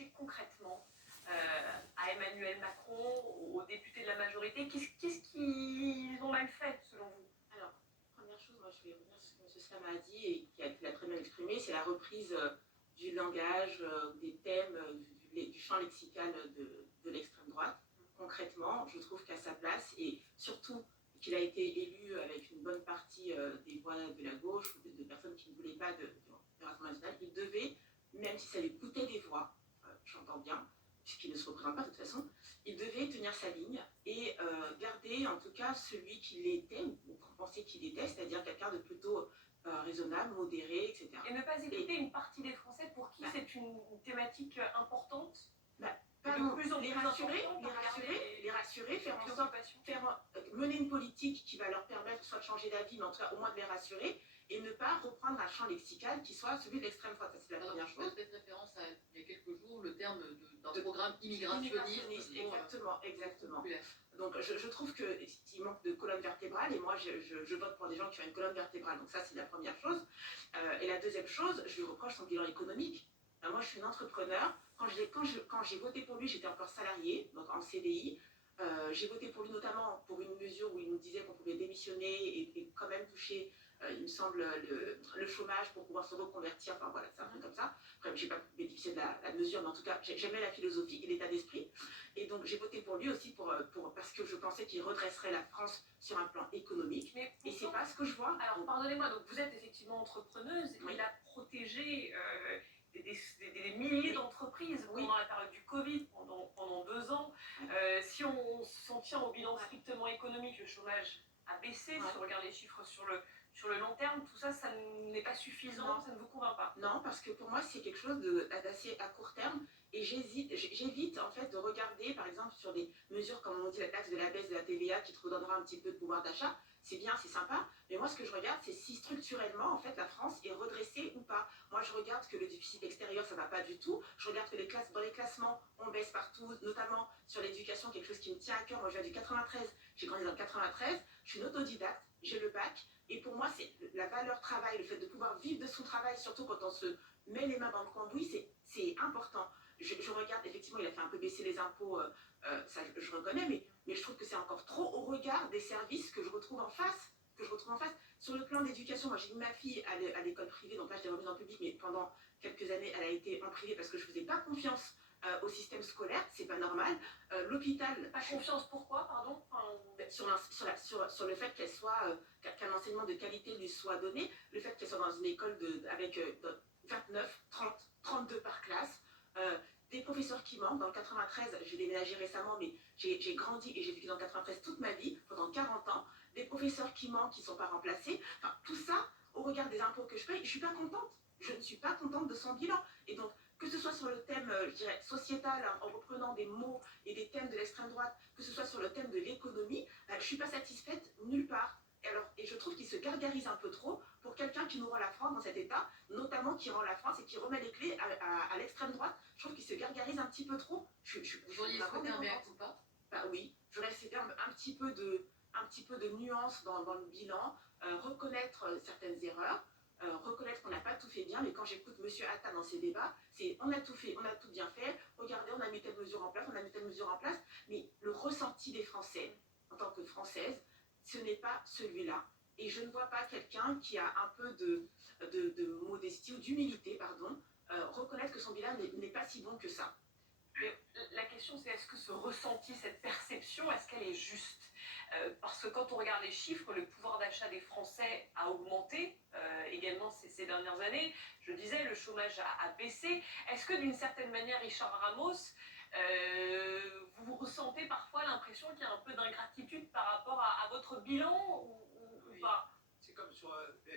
reprocher concrètement à Emmanuel Macron, aux députés de la majorité? Qu'est-ce qu'ils ont mal fait, selon vous? Alors, première chose, moi je vais revenir sur ce que M. Slama a dit et qu'il a très bien exprimé, c'est la reprise du langage, des thèmes, du champ lexical de l'extrême droite. Concrètement, je trouve qu'à sa place, et surtout qu'il a été élu avec une bonne partie des voix de la gauche ou de personnes qui ne voulaient pas de Rassemblement national, il devait, même si ça lui coûtait des voix, j'entends bien, puisqu'il ne se représente pas de toute façon, il devait tenir sa ligne et garder en tout cas celui qu'il était, ou qu'on pensait qu'il était, c'est-à-dire quelqu'un de plutôt raisonnable, modéré, etc. Et ne pas écouter une partie des Français pour qui c'est une thématique importante, pardon, les rassurer, faire en sorte, mener une politique qui va leur permettre soit de changer d'avis, mais en tout cas au moins de les rassurer, et ne pas reprendre un champ lexical qui soit celui de l'extrême droite. Ça, c'est la première chose. Vous faites référence à, il y a quelques jours, le terme d'un programme immigrationniste. Exactement. Donc je trouve qu'il manque de colonne vertébrale, et moi je vote pour des gens qui ont une colonne vertébrale. Donc ça, c'est la première chose. Et la deuxième chose, je lui reproche son bilan économique. Moi, je suis une entrepreneur. Quand j'ai voté pour lui, j'étais encore salariée, donc en CDI. J'ai voté pour lui notamment pour une mesure où il nous disait qu'on pouvait démissionner et quand même toucher, il me semble, le chômage pour pouvoir se reconvertir. Enfin voilà, c'est un peu comme ça. Après, je n'ai pas bénéficié de la mesure, mais en tout cas, j'aimais la philosophie et l'état d'esprit. Et donc, j'ai voté pour lui aussi parce que je pensais qu'il redresserait la France sur un plan économique. Mais et c'est pas ce que je vois. Alors, pardonnez-moi, donc vous êtes effectivement entrepreneuse, oui. Il a protégé des milliers d'entreprises pendant la période du Covid, pendant 2 ans. Si on s'en tient au bilan strictement économique, le chômage a baissé. Si on regarde les chiffres sur le long terme, tout ça, ça n'est pas suffisant, ça ne vous convainc pas? Non, parce que pour moi, c'est quelque chose d'assez à court terme. Et j'évite en fait de regarder, par exemple, sur des mesures comme on dit la taxe de la baisse de la TVA qui te redonnera un petit peu de pouvoir d'achat. C'est bien, c'est sympa. Mais moi, ce que je regarde, c'est si structurellement, en fait, la France est redressée ou pas. Moi, je regarde que le déficit extérieur, ça va pas du tout. Je regarde que dans les classements, on baisse partout, notamment sur l'éducation, quelque chose qui me tient à cœur. Moi, je viens du 93. J'ai grandi dans le 93. Je suis une autodidacte. J'ai le bac. Et pour moi, c'est la valeur travail, le fait de pouvoir vivre de son travail, surtout quand on se met les mains dans le cambouis, c'est important. Je regarde, effectivement, il a fait un peu baisser les impôts, ça je reconnais, mais je trouve que c'est encore trop au regard des services que je retrouve en face. Sur le plan d'éducation, moi j'ai mis ma fille à l'école privée, donc là je l'ai remise en public, mais pendant quelques années elle a été en privé parce que je faisais pas confiance au système scolaire, c'est pas normal. L'hôpital... Pas confiance pourquoi, pardon? Sur le fait qu'un enseignement de qualité lui soit donné, le fait qu'elle soit dans une école avec 29, 30, 32 par classe, des professeurs qui manquent. Dans le 93, j'ai déménagé récemment, mais j'ai grandi et j'ai vécu dans le 93 toute ma vie, pendant 40 ans, des professeurs qui manquent, qui ne sont pas remplacés, enfin tout ça, au regard des impôts que je paye, je ne suis pas contente. Je ne suis pas contente de son bilan. Et donc, que ce soit sur le thème, je dirais, sociétal, en reprenant des mots et des thèmes de l'extrême droite, que ce soit sur le thème de l'économie, je ne suis pas satisfaite nulle part. Et je trouve qu'il se gargarise un peu trop pour quelqu'un qui nous rend la France dans cet état, notamment qui rend la France et qui remet les clés à l'extrême droite. Je trouve qu'il se gargarise un petit peu trop. Vous auriez souhaité un mea culpa? Oui, j'aurais souhaité un petit peu de nuance dans le bilan, reconnaître certaines erreurs, reconnaître qu'on n'a pas tout fait bien, mais quand j'écoute M. Attal dans ses débats, c'est on a tout fait, on a tout bien fait, regardez, on a mis telle mesure en place, mais le ressenti des Français, en tant que Française, ce n'est pas celui-là. Et je ne vois pas quelqu'un qui a un peu de modestie ou d'humilité, pardon, reconnaître que son bilan n'est pas si bon que ça. Mais la question, c'est est-ce que ce ressenti, cette perception, est-ce qu'elle est juste? Parce que quand on regarde les chiffres, le pouvoir d'achat des Français a augmenté également ces dernières années. Je disais, le chômage a baissé. Est-ce que d'une certaine manière, Richard Ramos, vous ressentez parfois l'impression qu'il y a un peu d'ingratitude par rapport à votre bilan ou pas? C'est comme sur